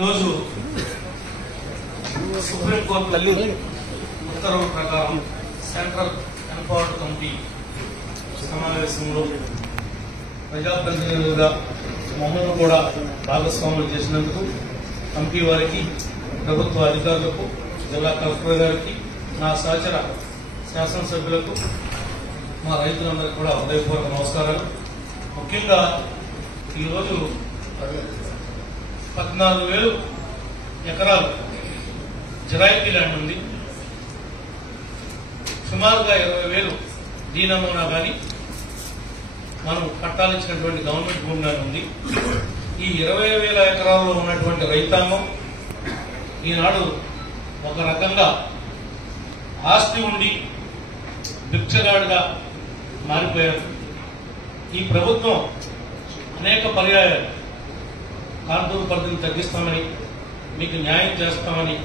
రోజు సుప్రీంకోర్టు ఉత్తర్వుల ప్రకారం సెంట్రల్ ఎన్పవర్డ్ కమిటీ సమావేశంలో ప్రజాప్రతినిధులుగా మమ్మల్ని కూడా భాగస్వాములు చేసినందుకు కమిటీ వారికి, ప్రభుత్వ అధికారులకు, జిల్లా కలెక్టర్ గారికి, నా సహచర శాసనసభ్యులకు, మా రైతులందరికీ కూడా హృదయపూర్వక నమస్కారాలు. ముఖ్యంగా ఈరోజు 14,000 ఎకరాలు జిరాయితీ ల్యాండ్ ఉంది. సుమారుగా 20,000 దీనమూనా కానీ మనం పట్టాలిచ్చినటువంటి గవర్నమెంట్ భూమి కానీ ఉంది. ఈ 20,000 ఎకరాల్లో ఉన్నటువంటి రైతాంగం ఈనాడు ఒక రకంగా ఆస్తి ఉండి భిక్షగాడుగా మారిపోయారు. ఈ ప్రభుత్వం అనేక పర్యాయాలు కాంటూరు పరిధిని తగ్గిస్తామని, మీకు న్యాయం చేస్తామని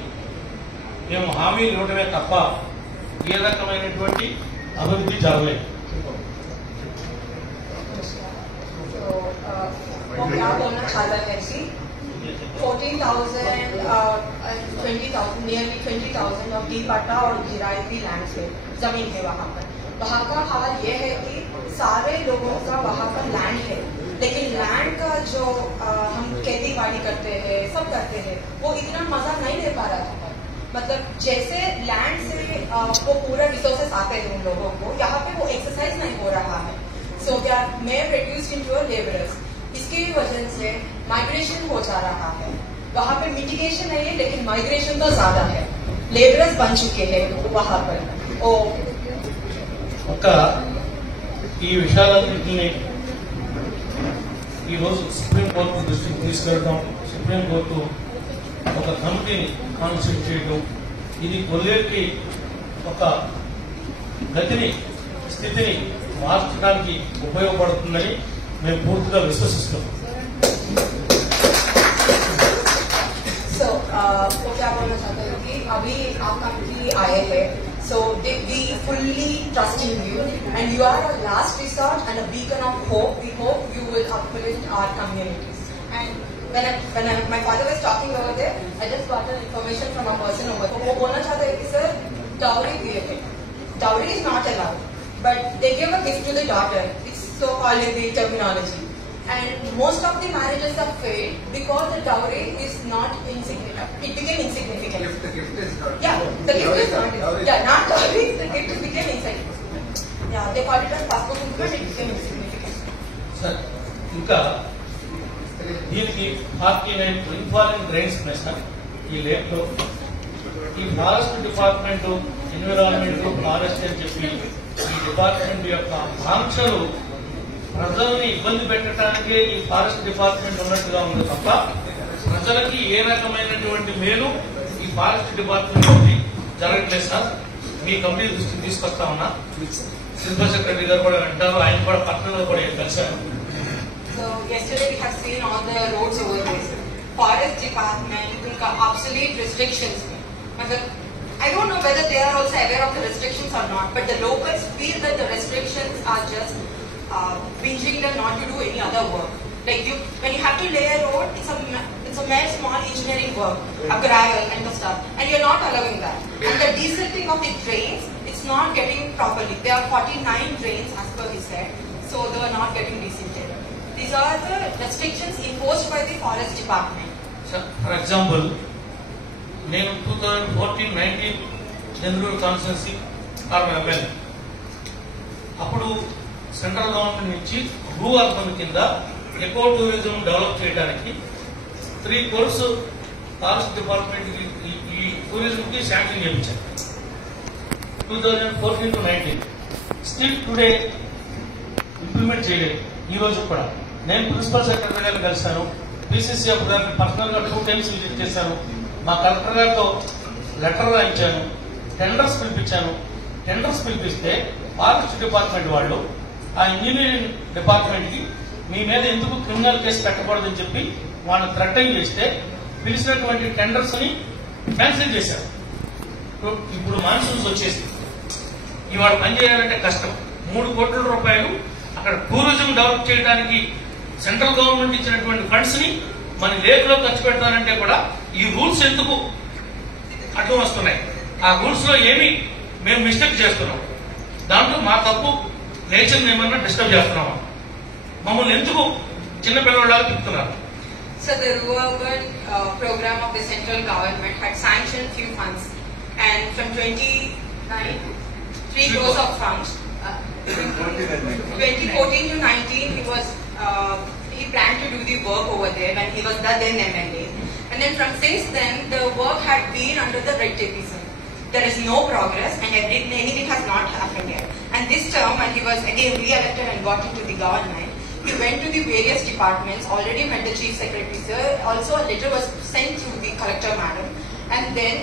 మేము హామీలు ఇవ్వడమే తప్ప ఏ రకమైనటువంటి అభివృద్ధి జరగలేదు. क्या बोलना चाहता है कि 14,000 20,000 नियरली 20,000 ऑफ डी पट्टा और जिरायती लैंड से जमीन है वहाँ का हाल ये है कि सारे लोगों का वहाँ पर लैंड है, लेकिन लैंड का जो हम खेती बाड़ी करते हैं, सब करते हैं, वो इतना मजा नहीं ले पा रहा था। मतलब जैसे लैंड से वो पूरा रिसोर्सेस आते हैं उन लोगों को, यहाँ पे वो एक्सरसाइज नहीं हो रहा है. सो क्या मैं रिड्यूस इन योर लेबरर्स, इसकी वजह से माइग्रेशन हो जा रहा है. वहाँ पे मिटिगेशन नहीं है, लेकिन माइग्रेशन तो ज्यादा है. लेबरर्स बन चुके हैं वहाँ पर. ఈ విషయాలన్నింటినీ ఈరోజు సుప్రీంకోర్టు దృష్టికి తీసుకెళ్తాం. సుప్రీంకోర్టు ఒక కమిటీని కాన్స్టిట్యూట్ చేయడం, ఇది కొల్లేరుకి ఒక గతిని, స్థితిని మార్చడానికి ఉపయోగపడుతుందని మేము పూర్తిగా విశ్వసిస్తాం. So, वो क्या बोलना चाहते हैं कि अभी आप कमिटी आए हैं, so we fully trust in you and you are a last resort and a beacon of hope. We hope you will uplift our communities. And when my father was talking over there, I just got an information from a person over there. वो बोलना चाहते हैं कि sir, dowry दिए थे. Dowry is not allowed, but they give a gift to the daughter. It's so called in the terminology. And most of the marriages are failed because the dowry is not insignificant. It became insignificant. The gift is not. Yeah, the gift is not. Yeah, not dowry. The gift became insignificant. Yeah, they called it as passport, but it became insignificant. Sir, ఇంకా దీనికి 49 ఇన్ఫాలింగ్ డ్రైన్స్ ఉన్నాయి సార్ ఈ లేక్ లో. ఈ forest department, environment, forest అని చెప్పి ఈ డిపార్ట్మెంట్ యొక్క ఆంక్షలు ప్రజల్ని ఇబ్బంది పెట్టడానికే ఈ ఫారెస్ట్ డిపార్ట్మెంట్ ఉన్నట్టుగా ఉంది తప్ప ప్రజలకి ఏ రకమైనటువంటి మేలు ఈ ఫారెస్ట్ డిపార్ట్మెంట్ నుండి జరగట్లేదు సార్. మీ కమిటీ దృష్టికి తీసుకొస్తా ఉన్నా. శిల్ప సెక్రటరీ గారు కూడా అంటారు, ఆయన కూడా పట్టణంలో కూడా కలిశారు. So yesterday we have seen all the roads over there. Forest department, उनका obsolete restrictions. मतलब I don't know whether they are also aware of the restrictions or not, but the locals feel that the restrictions are just pinching them not to do any other work. Like when you have to lay a road, it's a mere small engineering work, a gravel and the stuff, and you're not allowing that. And the desilting of the drains, it's not getting properly. There are 49 drains as per he said, so they are not getting desilted. These are the restrictions imposed by the forest department. For example, నేను 2014-19 Chandrur constituency MLA. అప్పుడు central government నుంచి blue urban కింద eco tourism develop చేయడానికి 3 crores forest department ఈ టూరిజం కి శాంక్షన్ చేయించారు 2014-19. Still today implement చేయలేదు. ఈ రోజు కూడా నేను ప్రిన్సిపల్ సెక్రటరీ గారిని కలిశాను, పిసిసి గారిని పర్సనల్ గా 2 times విజిట్ చేశాను, మా కలెక్టర్ గారితో లెటర్ రాయించాను, టెండర్స్ పిలిపించాను. టెండర్స్ పిలిపిస్తే ఫారెస్ట్ డిపార్ట్మెంట్ వాళ్ళు ఆ ఇంజనీరింగ్ డిపార్ట్మెంట్ కి మీ మీద ఎందుకు క్రిమినల్ కేసు పెట్టకూడదని చెప్పి వాళ్ళని థ్రెటన్ చేస్తే పిలిచినటువంటి టెండర్స్ ని క్యాన్సిల్ చేశారు. ఇప్పుడు మాన్సూన్స్ వచ్చేసి ఇవాళ పనిచేయాలంటే కష్టం. 3 కోట్ల రూపాయలు అక్కడ టూరిజం డెవలప్ చేయడానికి సెంట్రల్ గవర్నమెంట్ ఇచ్చినటువంటి ఫండ్స్ ని మన లేక్ లో ఖర్చు పెడతానంటే కూడా ఈ రూల్స్ ఎందుకు అడ్డం వస్తున్నాయి? ఆ రూల్స్ లో ఏమి మేము మిస్టేక్ చేస్తున్నాం? దాంట్లో మా తప్పు నేచర్ ఏమన్నా డిస్టర్బ్ చేస్తున్నామా? మమ్మల్ని ఎందుకు చిన్న పిల్లవాళ్ళగా తిప్పుతున్నారు? So the rural program of the central government had sanctioned few funds, and from 3 crores of funds, 2014 to 19, he planned to do the work over there when he was the then MLA, and then from since then the work had been under the red tapeism. There is no progress, and anything has not happened yet. And this term, when he was again re-elected and got into the government, he went to the various departments, already met the chief secretary sir, also a letter was sent to the collector madam, and then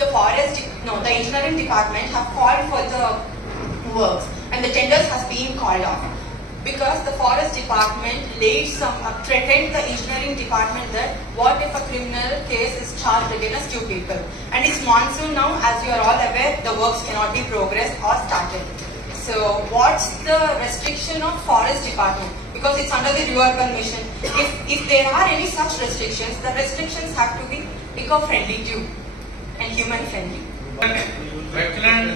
the engineering department have called for the works, and the tenders has been called off because the forest department threatened the engineering department that what if a criminal case is charged against two people, and it's monsoon now, as you are all aware, the works cannot be progressed or started. So what's the restriction of forest department? Because it's under the Rural Mission. If there are any such restrictions, the restrictions have to be eco-friendly too and human-friendly. Wetland.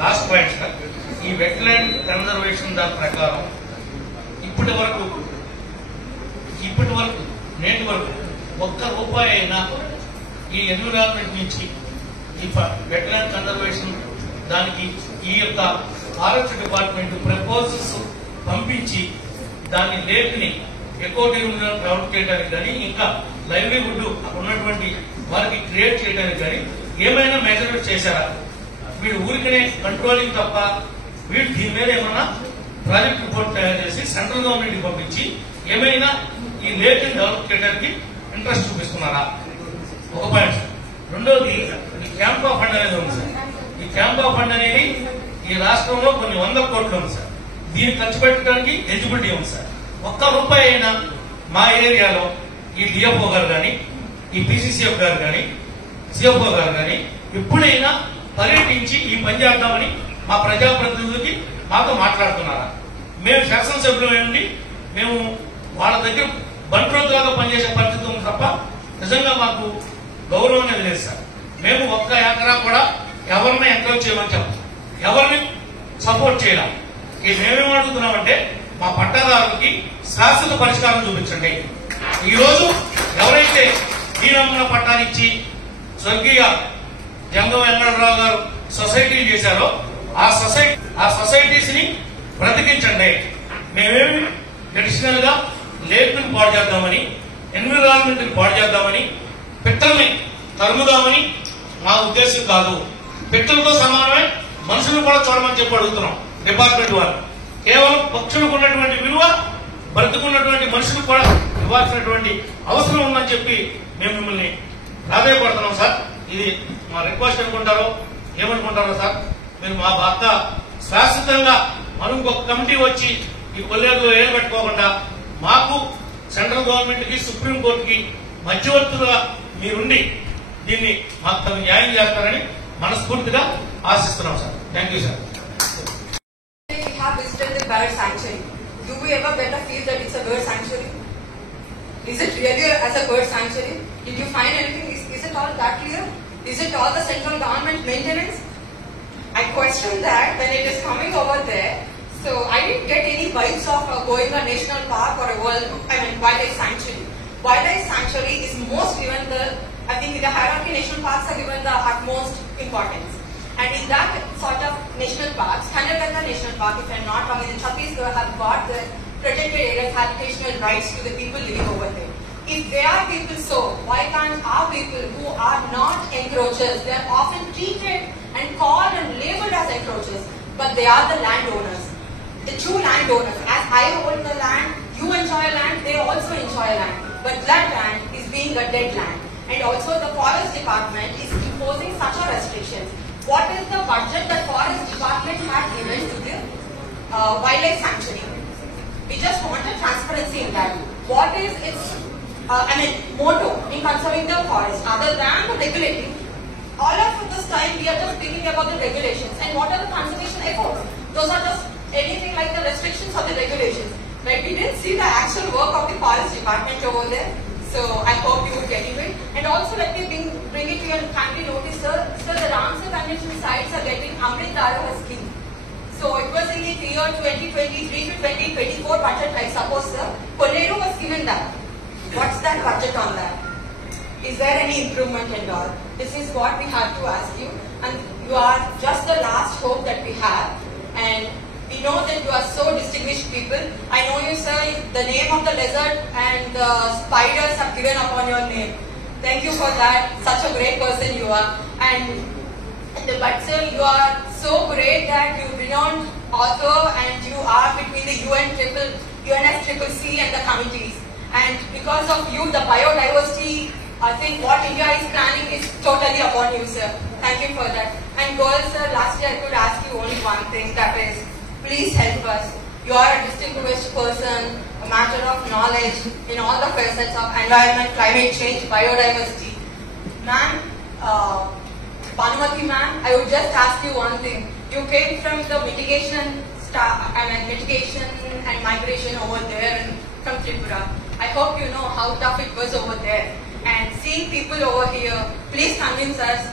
Last point sir, ఈ wetland conservation దాని ప్రకారం ఇప్పటి వరకు నేటి వరకు ₹1 అయినా ఈ ఎన్విరాన్మెంట్ నుంచి ఈ వెట్లాండ్ కన్జర్వేషన్ దానికి ఈ యొక్క ఫారెస్ట్ డిపార్ట్మెంట్ ప్రపోజల్స్ పంపించి దాని లేక్ ని ఎకో టూరిజం డెవలప్ చేయడానికి కానీ ఇంకా లైవ్లీహుడ్ అక్కడ ఉన్నటువంటి వారికి క్రియేట్ చేయడానికి కానీ ఏమైనా మెజర్మెంట్ చేశారా? వీడు ఊరికనే కంట్రోలింగ్ తప్ప వీడు దీని మీద ఏమన్నా ప్రాజెక్ట్ రిపోర్ట్ తయారు చేసి సెంట్రల్ గవర్నమెంట్ కి పంపించి ఏమైనా ఈ లేక్ ని డెవలప్ చేయడానికి ఇంట్రెస్ట్ చూపిస్తున్నారా? ఒక పాయింట్. రెండోది, ఈ క్యాంపా ఫండ్ అనేది ఉంది సార్. ఈ క్యాంపా ఫండ్ అనేది ఈ రాష్ట్రంలో కొన్ని 100 కోట్లు ఉంది సార్. దీన్ని ఖర్చు పెట్టడానికి ఎలిజిబిలిటీ ఉంది సార్. ₹1 అయినా మా ఏరియాలో ఈ డిఎఫ్ఓ గారు కానీ, ఈ పిసిసిఎఫ్ గారు కానీ, సిఎఫ్ఓ గారు కానీ ఎప్పుడైనా పర్యటించి ఈ పని చేద్దామని మా ప్రజాప్రతినిధులకి మాతో మాట్లాడుతున్నారా? మేము శాసనసభ్యులు ఏంటి, మేము వాళ్ళ దగ్గర బంట్రోతులాగా పనిచేసే పరిస్థితి ఉంది తప్ప నిజంగా మాకు గౌరవం అనేది లేదు సార్. మేము 1 ఎకరా కూడా ఎవరిని ఎంకరేజ్ చేయమని చెప్పాం, ఎవరిని సపోర్ట్ చేయడం. మేమేం అడుగుతున్నామంటే మా పట్టదారులకి శాశ్వత పరిష్కారం చూపించండి. ఈ రోజు ఎవరైతే ఈ నమూనా పట్టాలు ఇచ్చి స్వర్గీయ జంగం వెంకటరావు గారు సొసైటీలు చేశారో ఆ సొసైటీస్ ని బ్రతికించండి. మేమేమి ట్రెడిషనల్ గా లేక్ ని పాడు చేద్దామని, ఎన్విరాన్మెంట్ ని పాడు చేద్దామని, పిట్టల్ని తరుముదామని మా ఉద్దేశం కాదు. పిట్టలతో సమానమే మనుషులు కూడా చూడమని చెప్పి అడుగుతున్నాం డిపార్ట్మెంట్ వారు. కేవలం పక్షులకు ఉన్నటువంటి విలువ బ్రతుకున్నటువంటి మనుషులకు కూడా ఇవ్వాల్సినటువంటి అవసరం ఉందని చెప్పి మేము మిమ్మల్ని ప్రాధాయపడుతున్నాం సార్. ఇది మా రిక్వెస్ట్ అనుకుంటారో ఏమనుకుంటారో సార్. మీరు మా బాధ శాశ్వతంగా మనం ఇంకొక కమిటీ వచ్చి ఈ కొల్లేరులో ఏం పెట్టుకోకుండా మాకు సెంట్రల్ గవర్నమెంట్ కి సుప్రీంకోర్టుకి మధ్యవర్తులుగా మీరుండి దీన్ని మాకు తగు న్యాయం చేస్తారని మనస్ఫూర్తిగా ఆశిస్తున్నాం sir. Thank you sir. We have visited the bird sanctuary. Do we ever better feel that it's a bird sanctuary? Is it really as a bird sanctuary? Did you find anything? Is it all that clear? Is it all the central government maintenance? I question that when it is coming over there. So I didn't get any vibes of going a national park or a wildlife sanctuary. Wildlife sanctuary is most given I think in the hierarchy national parks are given the utmost importance. And in that sort of national parks, Kanaganda National Park, if I'm not wrong, in Chhattisgarh have got the protected areas habitational rights to the people living over there. If they are people so, why can't our people who are not encroachers, they are often treated and called and labeled as encroachers, but they are the landowners, the true landowners. As I hold the land, you enjoy land, they also enjoy land. But that land is being a dead land. And also the forest department is imposing such a restrictions. What is the budget that forest department had given to the wildlife sanctuary? We just want a transparency in that. What is its motto in conserving the forest, other than the regulating. All of this time we are just thinking about the regulations, and what are the conservation efforts? Those are just anything like the restrictions or the regulations. Right? We didn't see the actual work of the forest department over there. So I hope you would get it. And also let me bring it to your kindly notice, sir. Sir, the Ramsar Convention sites are getting Amrit Dhara scheme. So it was in the year 2023 to 2024 budget, I suppose, sir. Koneru was given that. What's that budget on that? Is there any improvement and all? This is what we have to ask you. And you are just the last hope that we have. And we know that you are so distinguished people. I know you, sir. The name of the lizard and the spiders are given upon your name. Thank you for that. Such a great person you are. But sir, you are so great that you renowned author, and you are between the UNFCCC and the committees. And because of you, the biodiversity, I think what India is planning is totally upon you, sir. Thank you for that. And girls, sir, lastly I could ask you only one thing, that is, please help us. You are a distinguished person, a matter of knowledge in all the facets of environment, climate change, biodiversity. Ma'am, Bhanumati ma'am, I would just ask you one thing. You came from the mitigation and migration over there from Tripura. I hope you know how tough it was over there. And seeing people over here, please convince us,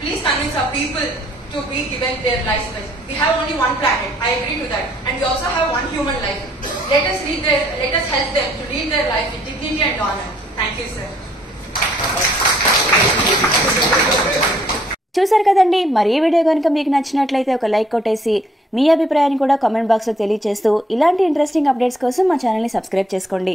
please convince our people to be given their lives. We have only one planet, I agree to that. And we also have one human life. Let us help them to lead their life with dignity and honor. Thank you, sir. చూసారు కదండి. మరి ఈ వీడియో కనుక మీకు నచ్చినట్లయితే ఒక లైక్ కొట్టేసి మీ అభిప్రాయాన్ని కూడా కామెంట్ బాక్స్ లో తెలియజేస్తూ ఇలాంటి ఇంట్రెస్టింగ్ అప్డేట్స్ కోసం మా ఛానల్ ని సబ్స్క్రైబ్ చేసుకోండి.